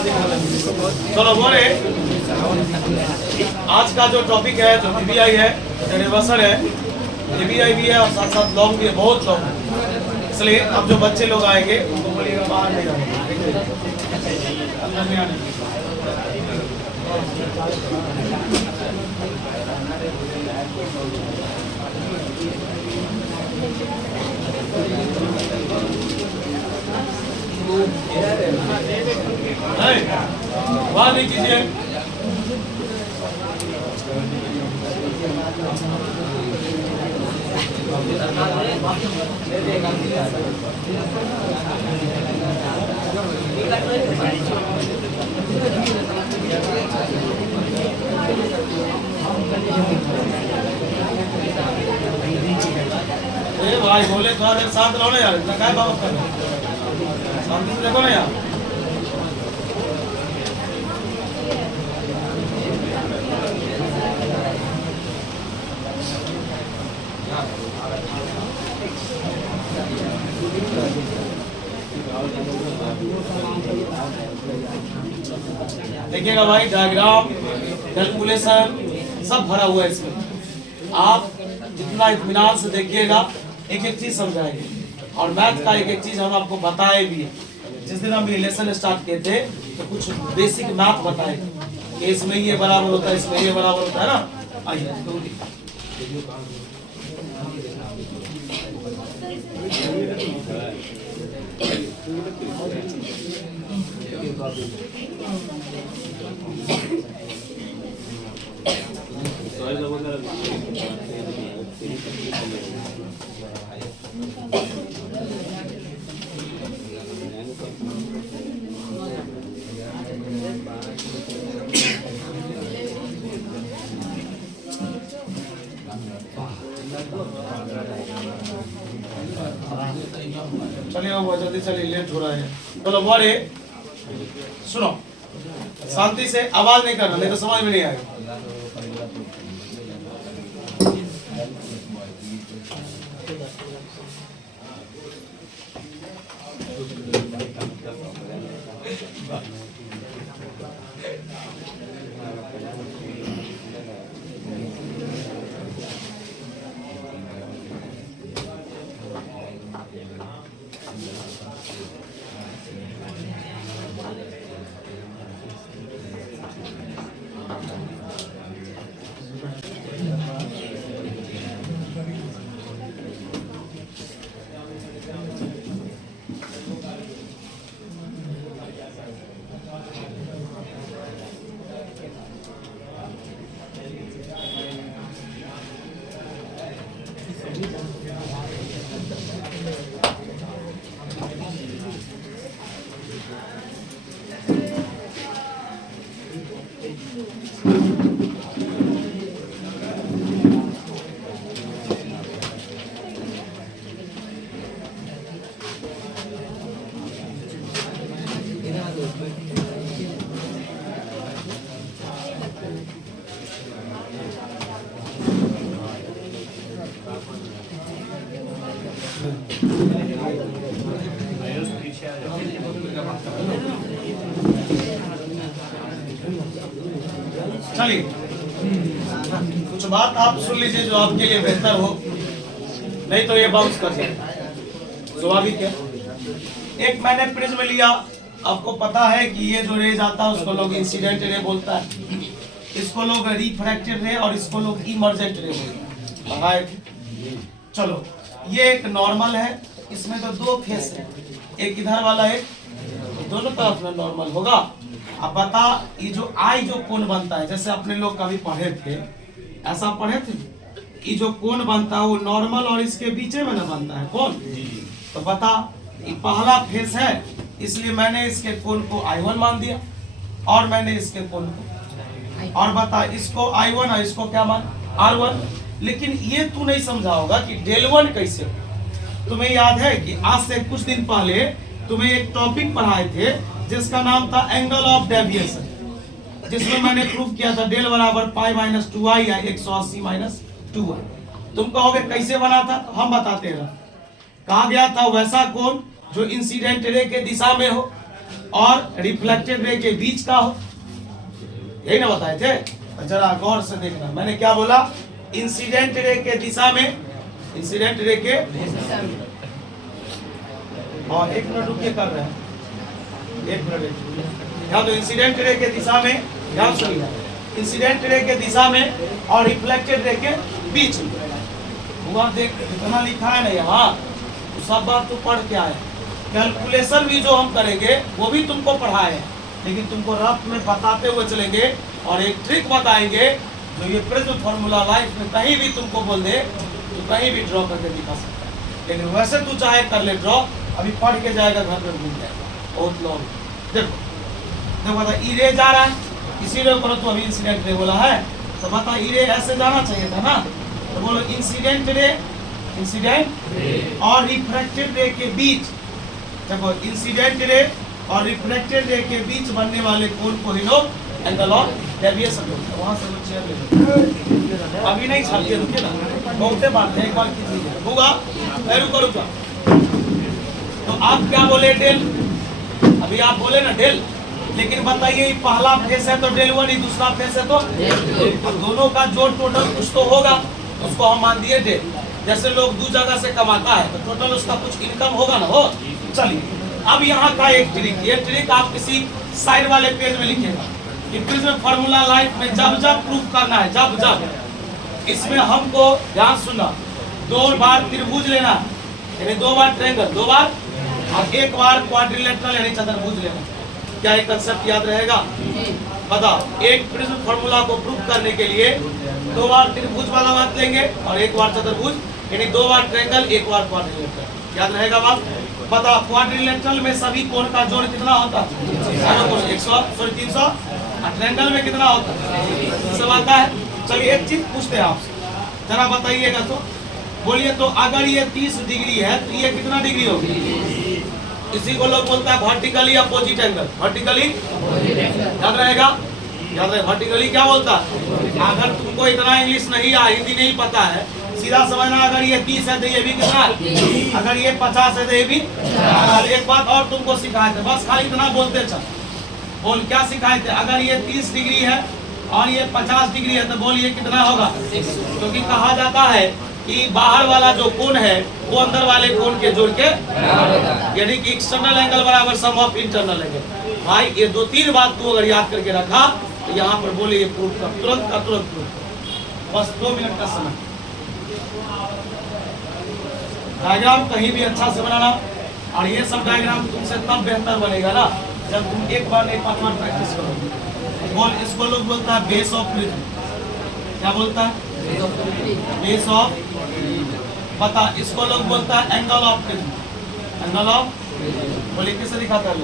चलो बोले, आज का जो टॉपिक है जो ईबीआई है, रिवर्सल है, ईबीआई भी है और साथ साथ लॉन्ग भी है, बहुत लॉन्ग है। इसलिए अब जो बच्चे लोग आएंगे उनको बोलिएगा बाहर नहीं आएंगे, अंदर नहीं आने। बात नहीं कीजिए। भाई बोले थोड़ा देर शांत रहो ना यार, इतना क्या बात कर रहे हो, शांति से देखो ना यार। देखिएगा भाई, डायग्राम, कैलकुलेशन सब भरा हुआ है इसमें। आप जितना इत्मीनान से देखिएगा एक एक चीज समझाएंगे, और मैथ का एक एक चीज हम आपको बताए भी है। जिस दिन हम ये लेसन स्टार्ट किए थे तो कुछ बेसिक मैथ बताए कि इसमें ये बराबर होता है, इसमें ये बराबर होता है ना। आइए चलिए वो जल्दी चलिए, लेट हो रहा है। चलो बोले, सुनो शांति से, आवाज नहीं करना नहीं तो समझ में नहीं आएगा। चलिए कुछ बात आप सुन लीजिए जो आपके लिए बेहतर हो, नहीं तो ये बाउंस कर जाए। स्वाभाविक है। एक मैंने प्रिज्म लिया, आपको पता है कि ये जो रेज आता है उसको लोग इंसिडेंट रे बोलता है, इसको लोग रिफ्रैक्टेड रे और इसको लोग इमर्जेंट रे बोलते हैं। चलो ये एक नॉर्मल है, इसमें तो दो फेस है, एक इधर वाला है, दोनों तरफ में नॉर्मल होगा। अब बता, ये जो आई जो कोण बनता है, जैसे अपने लोग कभी पढ़े थे, ऐसा पढ़े थे, ये जो कोण बनता है वो नॉर्मल और इसके बीच में ना बनता है कोण। तो बता, ये पहला फेस है, इसलिए मैंने इसके कोण को I1 मान दिया और मैंने इसके कोण को, और बता इसको I1 और इसको क्या मान R1। लेकिन ये तू नहीं समझा होगा कि डेल1 कैसे हो। तुम्हें याद है कि आज से कुछ दिन पहले तुम्हें एक टॉपिक पढ़ाए थे जिसका नाम था एंगल ऑफ डेविएशन, जिसमें मैंने प्रूव किया था डेल बराबर पाई माइनस 2i या 180 माइनस 2i। तुम कहोगे कैसे बना था, तो हम बताते हैं। कहा गया था वैसा कोण जो इंसिडेंट रे के दिशा में हो, और रिफ्लेक्टेड रे के बीच का हो, यही ना बताए थे। जरा गौर से देखना, मैंने क्या बोला, इंसिडेंट रे के दिशा में, इंसिडेंट रे के, और एक मिनट रुकिए कर रहे हैं, एक मिनट यहाँ तो इंसिडेंट रे के दिशा में, ध्यान सुनिए, इंसिडेंट रे के दिशा में और रिफ्लेक्टेड रे के बीच में। वहाँ देख कितना लिखा है ना यहाँ, तो सब बात तो पढ़ के आए। कैलकुलेशन भी जो हम करेंगे वो भी तुमको पढ़ाए हैं, लेकिन तुमको रफ में बताते हुए चलेंगे और एक ट्रिक बताएंगे जो ये प्रेजेंट फार्मूला लाइफ में कहीं भी तुमको बोल दे तो कहीं भी ड्रॉ करके दिखा सकता है। लेकिन वैसे तू चाहे कर ले ड्रॉ, अभी पढ़ के जाएगा घर में भूल जाएगा बहुत लॉन्ग। देखो बता, ई रे जा रहा है, इसीलिए बोलो तो अभी इंसिडेंट रे बोला है, तो बता ई रे ऐसे जाना चाहिए था ना, तो बोलो इंसिडेंट रे, इंसिडेंट और रिफ्रैक्टेड रे के बीच, देखो इंसिडेंट रे और रिफ्लेक्टेड रे के बीच बनने वाले कोण को ही लोग एंगल ऑफ डेविएशन बोलते हैं। वहां से वो चेयर ले लो, अभी नहीं छापिए, रुकिए ना, बहुते बात है, एक बार कीजिए होगा, मैं रुका। तो आप क्या बोले, डेल, अभी आप बोले ना डेल, लेकिन बताइए पहला फेस है तो डेल वन, दूसरा फेस है तो, अब दोनों का जोड़ टोटल कुछ तो होगा, उसको हम मान दिए डेल। जैसे लोग दो जगह से कमाता है तो टोटल उसका कुछ इनकम होगा ना, हो। चलिए अब यहाँ का एक ट्रिक, ये ट्रिक आप किसी साइड वाले पेज में लिखेगा कि प्रिज्म फार्मूला लाइफ में जब जब प्रूफ करना है, जब जब इसमें हमको ध्यान सुनना, 2 बार त्रिभुज लेना, यानी 2 बार ट्रायंगल, 2 बार, और 1 बार क्वाड्रिलेटरल यानी चतुर्भुज लेना। क्या एक कंसेप्ट याद रहेगा? बताओ, एक प्रिज्म फार्मूला को प्रूफ करने के लिए 2 बार त्रिभुज वाला बात लेंगे और 1 बार चतुर्भुज, यानी 2 बार ट्रायंगल, 1 बार क्वाड्रिलेटरल। याद रहेगा बात? बताओ क्वाड्रिलेटरल में सभी कोण का जोड़ कितना होता है? 300, और ट्रायंगल में कितना होता है? सब आता है। चलिए एक चीज पूछते हैं आपसे, जरा बताइएगा तो, बोलिए तो अगर ये 30 डिग्री है तो ये कितना डिग्री होगी? इसी को लोग बोलता है वर्टिकली अपोजिट एंगल, वर्टिकली, याद रहेगा? याद रहे, वर्टिकली क्या बोलता है? अगर तुमको इतना इंग्लिश नहीं आ, हिंदी नहीं पता है, सीधा समझना, अगर ये 30 है तो ये भी कितना है, अगर ये 50 है तो ये भी। एक बात और तुमको सिखाए थे, बस खाली इतना बोलते चल। बोल क्या सिखाए थे? अगर ये 30 डिग्री है और ये 50 डिग्री है तो बोलिए कितना होगा? क्योंकि कहा जाता है कि बाहर वाला जो कोण है वो अंदर वाले कोण के जोड़ के, यानी कि एक्सटर्नल एंगल बराबर सम ऑफ इंटरनल एंगल। भाई ये 2-3 बात तू अगर याद करके रखा तो यहाँ पर बोले ये प्रूफ कर, तुरंत का तुरंत प्रूफ। बस 2 मिनट का समय। डायग्राम कहीं भी अच्छा से बनाना, और ये सब डायग्राम तुमसे तब बेहतर बनेगा ना जब तुम एक बार नहीं 5 बार प्रैक्टिस करोगे। बोल, इसको लोग बोलता है बेस ऑफ प्रिज्म। क्या बोलता है? Base of. बता, इसको लोग बोलता है angle of prism. Angle of, बोलिए किसे दिखाता है?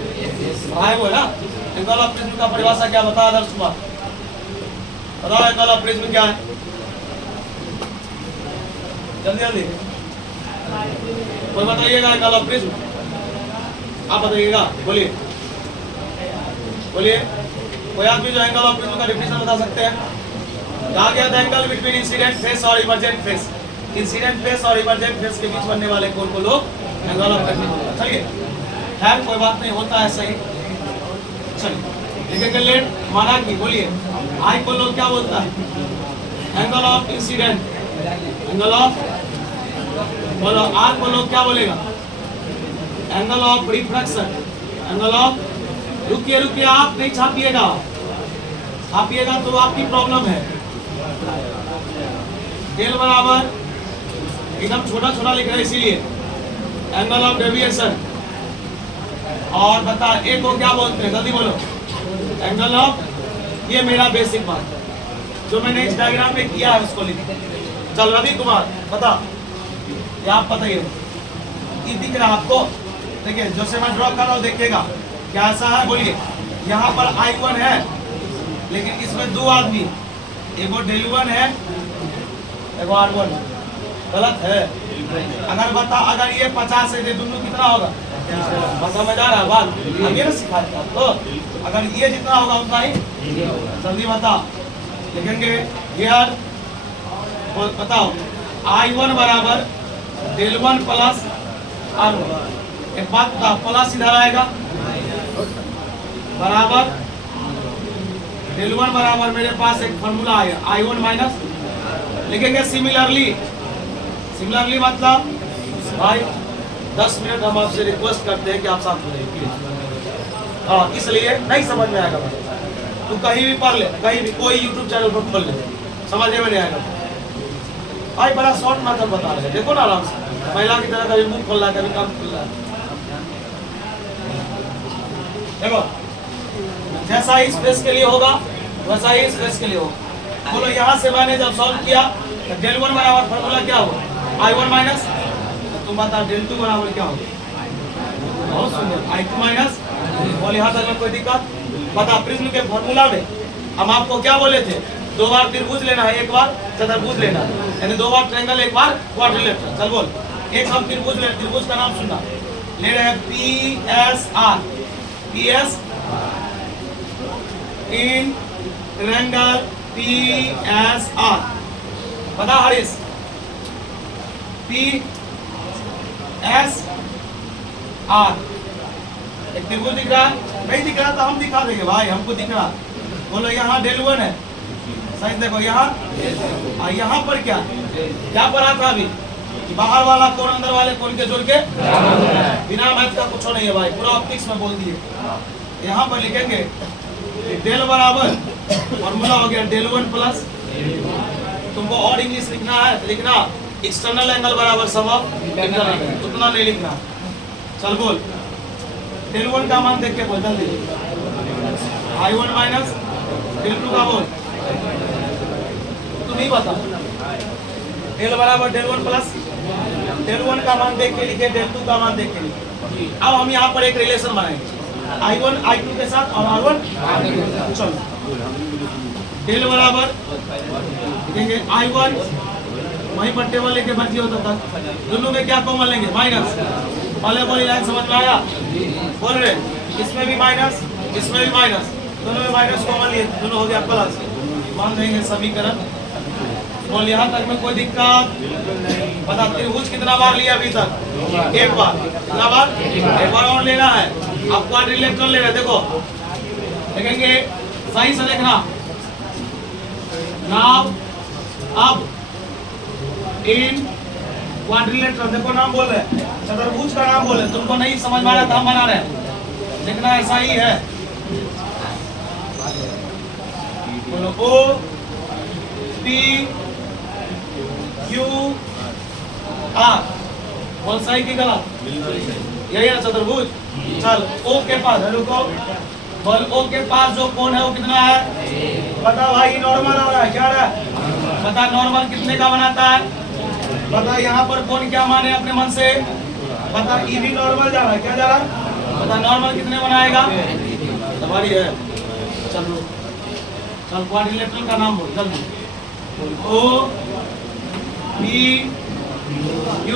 भाई वो ना, एंगल ऑफ प्रिज्म का परिभाषा क्या बता आदर्श कुमार? बताओ एंगल ऑफ प्रिज्म क्या है? जल्दी जल्दी कोई बताइएगा एंगल ऑफ प्रिज्म, आप बताइएगा, बोलिए बोलिए। कोई आदमी जो एंगल ऑफ प्रिज्म का डेफिनेशन बता सकते हैं? कहा गया था एंगल बिटवीन इंसिडेंट फेस और इमर्जेंट फेस, इंसिडेंट फेस और इमर्जेंट फेस के बीच बनने वाले कोण को लोग एंगल ऑफ प्रिज्म। चलिए खैर कोई बात नहीं, होता है सही। चलिए लिखेंगे लेट, माना कि, बोलिए आई को लोग क्या बोलता है? Angle of incident, angle of, बोलो आर को लोग क्या बोलेगा? Angle of refraction, angle of, रुकिए रुकिए, आप नहीं छापिएगा, छापिएगा तो आपकी प्रॉब्लम है। डेल बराबर एकदम छोटा छोटा लिख रहे हैं इसीलिए, एंगल ऑफ डेविएशन। और बता ए को क्या बोलते हैं? जल्दी बोलो। एंगल ऑफ, ये मेरा बेसिक बात है जो मैंने इस डायग्राम में किया है उसको लिख। चल रवि कुमार बता, ये आप बताइए, ये दिख रहा है आपको? देखिए जो से मैं ड्रॉ कर रहा हूँ देखिएगा क्या ऐसा है, बोलिए। यहाँ पर I1 है, लेकिन इसमें 2 आदमी, एगो डेल1 है, एगो R1। गलत है। अगर बता, अगर ये 50 है, दोनों कितना होगा? बता, समझ आ रहा है बात? आगे ना सिखाते हैं आपको, अगर ये जितना होगा उतना ही। जल्दी बता, लिखेंगे यार, बताओ I1 बराबर डेल1 प्लस R1। एक बात बता, प्लस इधर आएगा, बराबर डेल वन बराबर मेरे पास एक फॉर्मूला आया I1 माइनस लिखेंगे सिमिलरली मतलब भाई 10 मिनट हम आपसे रिक्वेस्ट करते हैं कि आप साथ में रहिए प्लीज। हाँ, इसलिए नहीं समझ में आएगा तो कहीं भी पढ़ ले, कहीं भी कोई यूट्यूब चैनल पर खोल ले, समझ में नहीं आएगा भाई। बड़ा शॉर्ट मेथड बता रहे हैं, देखो ना आराम से, महिला की तरह कभी मुंह खोल रहा है, कभी कान खोल रहा है। देखो जैसा ही स्पेस के लिए होगा वैसा ही स्पेस के लिए होगा। बोलो यहाँ से मैंने जब सॉल्व किया तो डेल वन बराबर फॉर्मूला क्या होगा I1 माइनस, तुम बता डेल टू बराबर क्या होगा? बहुत सुंदर I2 माइनस। बोले यहाँ तक में कोई दिक्कत? बता प्रिज्म के फॉर्मूला में हम आपको क्या बोले थे? 2 बार त्रिभुज लेना है, 1 बार चतुर्भुज लेना है, यानी 2 बार ट्रायंगल 1 बार क्वाड्रिलेटरल। चल बोल, एक हम त्रिभुज ले, त्रिभुज का नाम सुनना, ले रहे हैं PSR इन ट्रायंगल PSR। बता हरीश, PSR एक त्रिभुज दिख रहा है? नहीं दिख रहा तो हम दिखा देंगे भाई, हमको दिख रहा। बोलो यहाँ डेल वन है, साइज देखो यहाँ पर क्या पढ़ा था अभी? बाहर वाला कोण अंदर वाले कोण के जोड़ के बिना मैथ का कुछ नहीं है भाई, पूरा ऑप्टिक्स में बोल दिए। यहाँ पर लिखेंगे डेल बराबर फॉर्मूला हो गया डेल वन प्लस, तुमको और इंग्लिश लिखना है तो लिखना एक्सटर्नल एंगल बराबर सम ऑफ इंटरनल एंगल, उतना नहीं लिखना। चल बोल, डेल वन का मान देख के बदल दे, I1 माइनस डेल टू का बोल, तुम ही बता। डेल बराबर del one plus, del one का मान देख के लिखे, डेल टू का मान देख के लिखे। अब हम यहाँ पर एक रिलेशन बनाएंगे I1 I2 के साथ और R1। चलो डेल बराबर लिखेंगे I1, वहीं पर टेबल लेके भर्ती होता था, दोनों में क्या कॉमन लेंगे? माइनस। पहले बोली लाइन समझ में आया? बोल रहे इसमें भी माइनस, इसमें भी माइनस, दोनों में माइनस कॉमन लिए, दोनों हो गया प्लस। मान देंगे समीकरण। बोल यहाँ तक में कोई दिक्कत? बता त्रिभुज कितना बार लिया अभी तक? 1 बार। कितना बार? 1 बार और लेना है। अब क्वाड्रिलेटरल ले रहे, देखो देखेंगे सही से देखना। नाउ अब इन क्वाड्रिलेटरल, देखो नाम बोल रहे, चतुर्भुज का नाम बोले, तुमको नहीं समझ में आ रहा था, हम बना रहे, देखना ऐसा ही है। बोलो O P Q R, बोल सही की गलत? यही है चतुर्भुज। चल O के पास है, रुको, बोल O के पास जो कोण है वो कितना है? बता भाई, नॉर्मल आ रहा है, क्या रहा है? बता नॉर्मल कितने का बनाता है? बता यहाँ पर कोण क्या माने अपने मन से? बता E भी नॉर्मल जा रहा है, क्या जा रहा है? बता नॉर्मल कितने बनाएगा? तुम्हारी है। चलो चल क्वाड्रिलेटरल का नाम बोल जल्दी। O P Q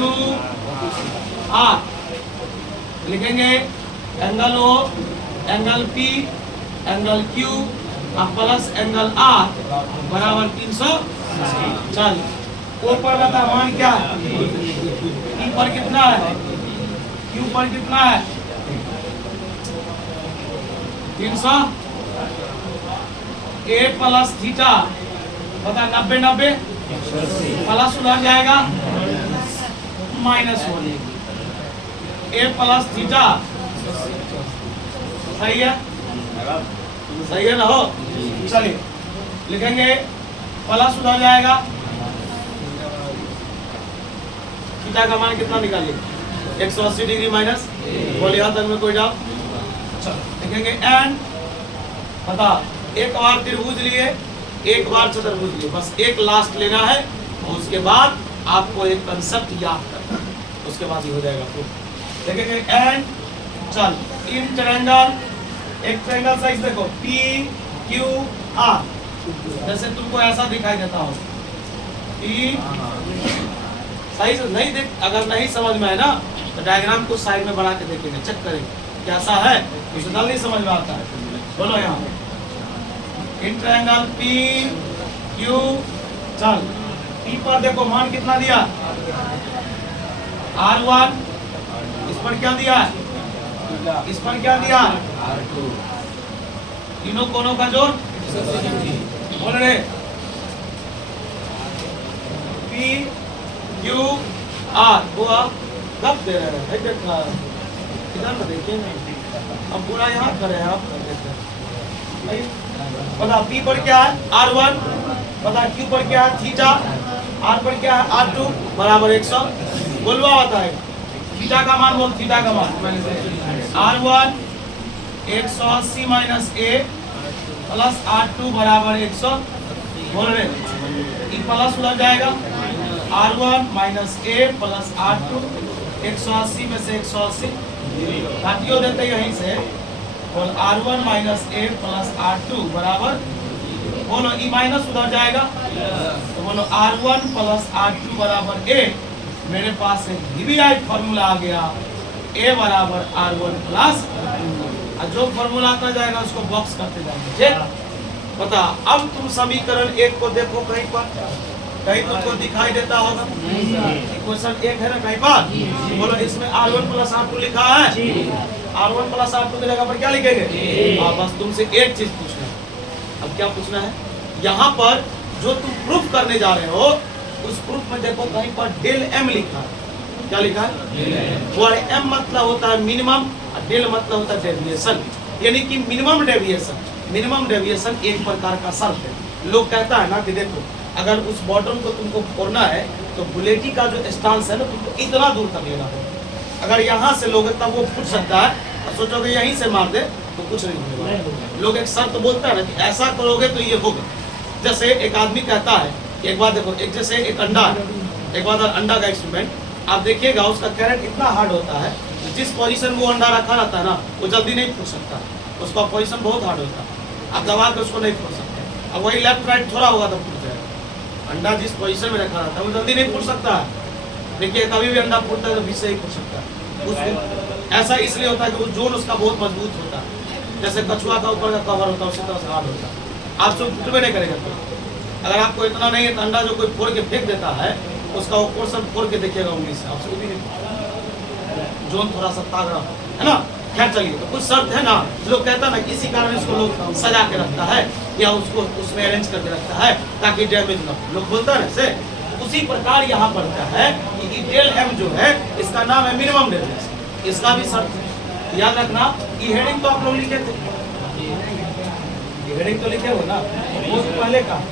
R लिखेंगे, angle O, angle P, angle Q plus angle R बराबर 360। चल O पर बता मान क्या है? P पर कितना है? Q पर कितना है? 300। A प्लस थीटा बता 90 प्लस उधर जाएगा माइनस हो जाएगी। A प्लस थीटा सही है, सही है ना? हो चलिए लिखेंगे प्लस उधर जाएगा, थीटा का मान कितना निकालिए? 180 डिग्री माइनस। बोले यहाँ तक में कोई डाउट? चलो लिखेंगे एंड बता, 1 बार त्रिभुज लिए, 1 बार चतुर्भुज लिए, बस एक लास्ट लेना है और उसके बाद आपको एक कंसेप्ट याद करना है, उसके बाद ही हो जाएगा। देखेंगे एंड चल इन ट्रायंगल, एक ट्रायंगल साइज देखो P Q R, जैसे तुमको ऐसा दिखाई देता हो। P साइज नहीं देख, अगर नहीं समझ में आए ना तो डायग्राम को साइड में बना के देखेंगे, चेक करेंगे कैसा है, उसे नहीं समझ में आता है। बोलो यहाँ इन ट्रायंगल P Q, चल P पर देखो मान कितना दिया? R1, इस पर क्या दिया? इस पर क्या दिया? तीनों कोनों का जोड़ बोल रहे पी क्यू आर वो आप कब दे रहे हैं इधर ना देखिए नहीं अब पूरा यहाँ करे हैं आप कर देते हैं पता पी पर क्या है R1 पता क्यू पर क्या है थीटा आर पर क्या है R2 बराबर 100 बोलवा बताएगा थीटा का मान बोल थीटा का मान R1 180 माइनस ए प्लस R2 बराबर 100 बोल रहे ये प्लस उधर जाएगा R1 माइनस ए प्लस R2 180 में से 180 घाटियों देते यहीं से बोल R1 माइनस ए प्लस R2 बराबर बोलो ई माइनस उधर जाएगा तो बोलो R1 प्लस R2 बराबर ए मेरे पास एक वीवीआई फॉर्मूला आ गया ए बराबर R1 प्लस जो फॉर्मूला आता जाएगा उसको बॉक्स करते जाएंगे पता अब तुम समीकरण एक को देखो कहीं तुमको दिखाई देता होगा क्वेश्चन एक है ना कहीं पर बोलो इसमें R1 प्लस R2 लिखा है R1 प्लस R2 की जगह पर क्या लिखेंगे बस तुमसे एक चीज पूछना है अब क्या पूछना है यहाँ पर जो तुम प्रूफ करने जा रहे हो उस प्रूफ में देखो कहीं पर डेल एम लिखा है क्या लिखा है वो एम मतलब होता है मिनिमम और डेल मतलब होता है डेविएशन यानी कि मिनिमम डेविएशन एक प्रकार का शर्त है लोग कहता है ना कि देखो अगर उस बॉटम को तुमको फोड़ना है तो बुलेटी का जो स्टांस है ना तुमको इतना दूर तक लेना होगा अगर यहाँ से लोगे तब वो फूट सकता है और सोचोगे यहीं से मार दे तो कुछ नहीं होने वाला लोग एक शर्त बोलता है ना कि ऐसा करोगे तो ये होगा जैसे एक आदमी कहता है एक बार देखो एक जैसे एक अंडा है एक बार अंडा का एक्सपेरिमेंट आप देखिएगा उसका कैरेट इतना हार्ड होता है जिस पोजीशन वो अंडा रखा रहता है ना वो जल्दी नहीं फूट सकता उसका पोजीशन बहुत हार्ड होता है आप दबा के उसको नहीं फूट सकते अब वही लेफ्ट राइट थोड़ा होगा तो फूट जाएगा अंडा जिस पोजीशन में रखा रहता है वो जल्दी नहीं फूट सकता है देखिए कभी भी अंडा फूटता है तो बीच से ही फूट सकता है ऐसा इसलिए होता है कि वो जोन उसका बहुत मजबूत होता है जैसे कछुआ का ऊपर का कवर होता है उसी तरह से हार्ड होता है आप सब फूटवे नहीं करेगा तो अगर आपको इतना नहीं है तो अंडा जो कोई फोड़ के फेंक देता है उसका वो पोर्शन फोड़ के देखिएगा उंगली से आपसे भी नहीं जोन थोड़ा सा तागड़ा है ना खैर चलिए तो कुछ शर्त है ना लोग कहता है ना किसी कारण इसको लोग सजा के रखता है या उसको उसमें अरेंज करके रखता है ताकि डैमेज ना हो लोग बोलता है ऐसे उसी प्रकार यहाँ पर क्या है कि डेल एम जो है इसका नाम है मिनिमम डेविएशन इसका भी शर्त है याद रखना ये हेडिंग तो आप लोग लिखे थे हेडिंग तो लिखे हो ना वो पहले का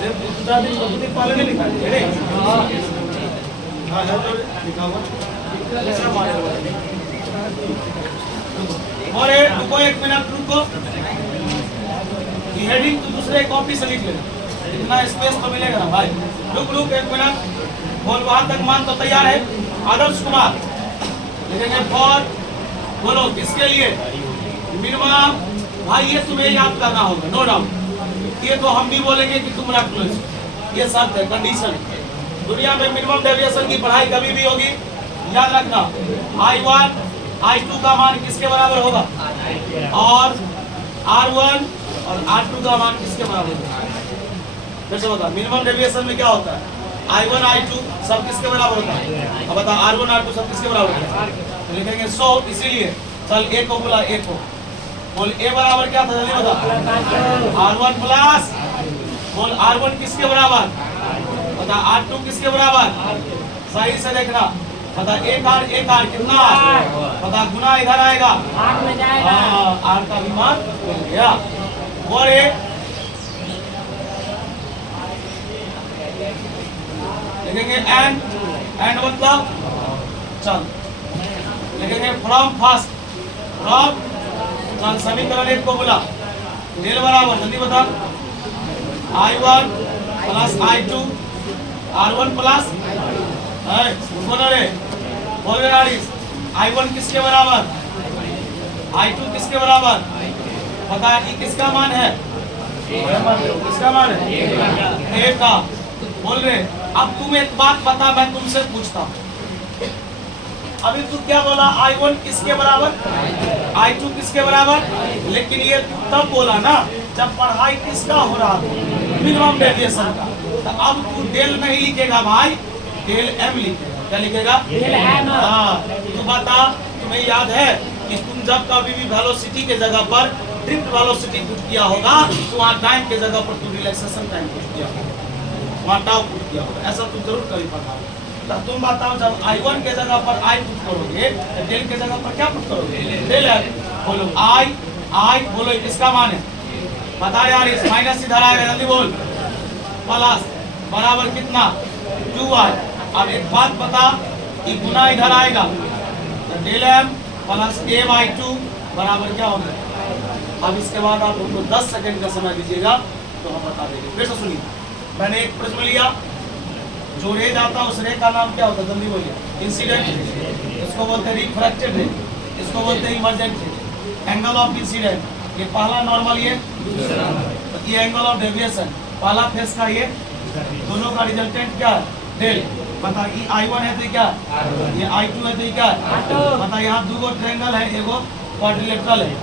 दूसरा दिन बहुत दिन पहले नहीं लिखा हेडिंग हाँ है तो लिखा हुआ ऐसा हमारे और रुको एक मिनट रुको ये हेडिंग तो दूसरे कॉपी से लिख लेना इतना स्पेस तो मिलेगा ना भाई रुक एक मिनट बोल वहां तक मान तो तैयार है आदर्श कुमार लिखेंगे फॉर बोलो किसके लिए मिनिमम भाई ये तुम्हें याद करना होगा नो डाउट ये तो हम भी बोलेंगे कि तुम रख लो ये शर्त है कंडीशन दुनिया में मिनिमम डेविएशन की पढ़ाई कभी भी होगी याद रखना I1 I2 का मान किसके बराबर होगा और R1 और R2 का मान किसके बराबर होगा कैसे बता मिनिमम डेविएशन में क्या होता है I1 I2 सब किसके बराबर होता है अब बता R1 R2 सब किसके बराबर होता है तो लिखेंगे 100 इसीलिए चल ए को बोला ए को बोल ए बराबर क्या था जल्दी बता R1 प्लस बोल R1 किसके बराबर बता R2 किसके बराबर सही से देखना पता एक आर कितना पता गुना इधर आएगा आर का भी मान मिल गया और लिखेंगे एंड मतलब चल लिखेंगे फ्रॉम फर्स्ट फ्रॉम चल समीकरण एक को बोला डेल बराबर जल्दी बता I1 plus I2 R1 plus बोल रहे आरिस I1 किसके बराबर I2 किसके बराबर पता है कि किसका मान है किसका मान है ए का बोल रहे अब तुम एक बात बता मैं तुमसे पूछता हूँ अभी तू क्या बोला I1 किसके बराबर I2 किसके बराबर लेकिन ये तब बोला ना जब पढ़ाई किसका हो रहा था मिनिमम डेविएशन का तो अब तू डेल नहीं लिखेगा भाई डेल एम लिखेगा क्या लिखेगा डेल एम तू बता तुम्हें याद है कि तुम जब कभी भी वेलोसिटी के जगह पर ड्रिफ्ट वेलोसिटी पुट किया होगा तो वहाँ टाइम के जगह पर तू रिलैक्सेशन टाइम पुट किया होगा, वहाँ टाउ पुट किया होगा। ऐसा तू जरूर कभी पढ़ा। तो तुम बताओ जब I1 के जगह पर I पुट करोगे तो डेल के जगह पर क्या पुट करोगे? डेल है। बोलो I बोलो किसका मान है? बता यार, इस माइनस इधर आएगा, जल्दी बोल। प्लस बराबर कितना? 2y। अब एक बात बता, कि गुना इधर आएगा तो डेल m प्लस a/2 बराबर क्या होगा? अब इसके बाद आप उनको 10 सेकंड का समय दीजिएगा तो हम बता देंगे। फिर से सुनिए, मैंने एक प्रिज्म लिया, जो रे जाता है उस रे का नाम क्या होता है? जल्दी बोलिए। इंसिडेंट रे, इसको बोलते हैं रिफ्रैक्टेड रे, इसको बोलते हैं इमर्जेंट रे। एंगल ऑफ इंसिडेंट, ये पहला नॉर्मल, ये एंगल ऑफ डेविएशन, पहला फेस का, ये दोनों का रिजल्टेंट क्या है? डेल। बता, ये I1 है तो क्या? ये I2 है तो क्या? बता, यहाँ दो ट्रायंगल है, एगो क्वाड्रिलेटरल है,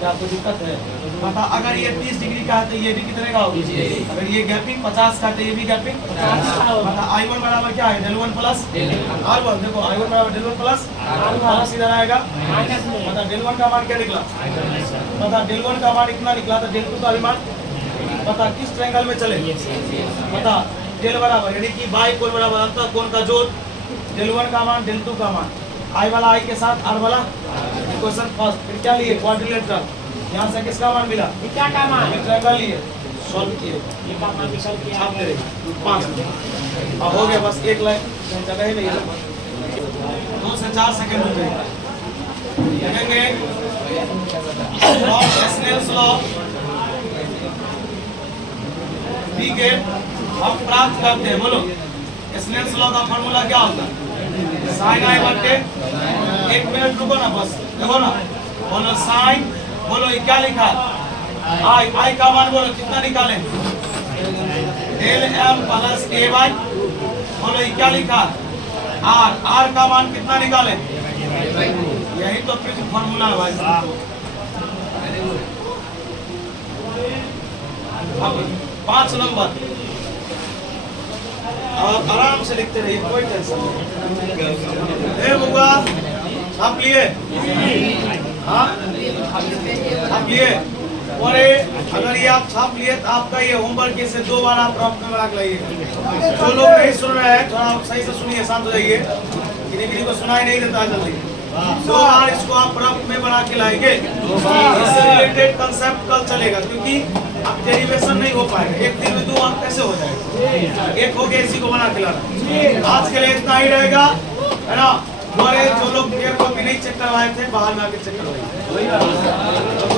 क्या कोई दिक्कत है? बता, अगर ये 30 डिग्री का है तो ये भी कितने का होगा? अगर ये गैपिंग 50 का है तो ये भी गैपिंग 50 का होगा। बता, I1 बराबर क्या है? Del 1 plus R1। देखो I1 बराबर डेल 1 प्लस R1 इधर आएगा। बता, डेल 1 का मान क्या निकला? बता, डेल 1 का मान इतना निकला, तो डेल 2 का भी मान बता किस ट्रायंगल में चले? बता, डेल बराबर यानी कि बाई कोण बराबर अंतर कोण का जोड़, डेल 1 का मान डेल 2 का मान, I वाला I के साथ R वाला इक्वेशन फर्स्ट। फिर क्या लिए? क्वाड्रिलेटरल। यहाँ से किसका मान मिला? क्या का मान? ट्रायंगल लिए, सॉल्व किए, ये का मान सॉल्व किया, छाप दे रहे 5 मिनट। अब हो गया, बस एक लाइन जगह ही नहीं है, 2 से 4 सेकंड हो गए। देखेंगे स्नेल्स लॉ B के हम प्राप्त करते हैं। बोलो, स्नेल्स लॉ का फॉर्मूला क्या होता है? साइन I बटे, एक मिनट रुको ना, बस देखो ना। बोलो साइन, बोलो ये क्या लिखा है? I का मान बोलो कितना निकालें? डेल m प्लस a/, बोलो ये क्या लिखा है? R का मान कितना निकालें? यही तो फिर फॉर्मूला है भाई। अब 5 नंबर आप आराम से लिखते रहिए, कोई टेंशन नहीं। बुआ आप लिए? हाँ आप लिए? और अगर ये आप छाप लिए तो आपका ये होमवर्क से 2 बार आप रफ में भाग लाइए। जो लोग नहीं सुन रहे हैं थोड़ा सही से सुनिए, शांत हो जाइए, किसी को सुनाई नहीं देता जल्दी। 2 बार इसको आप रफ में बना के लाएंगे, इससे रिलेटेड कंसेप्ट कल चलेगा, क्योंकि अब डेरिवेशन नहीं हो पाएगा। एक दिन में 2 अंक कैसे हो जाएगा? एक हो गया, इसी को बना के लाना। आज के लिए इतना ही रहेगा, है ना। हमारे जो लोग पेयर को भी नहीं चेक करवाए थे, बाहर में आके चेक करवाइए।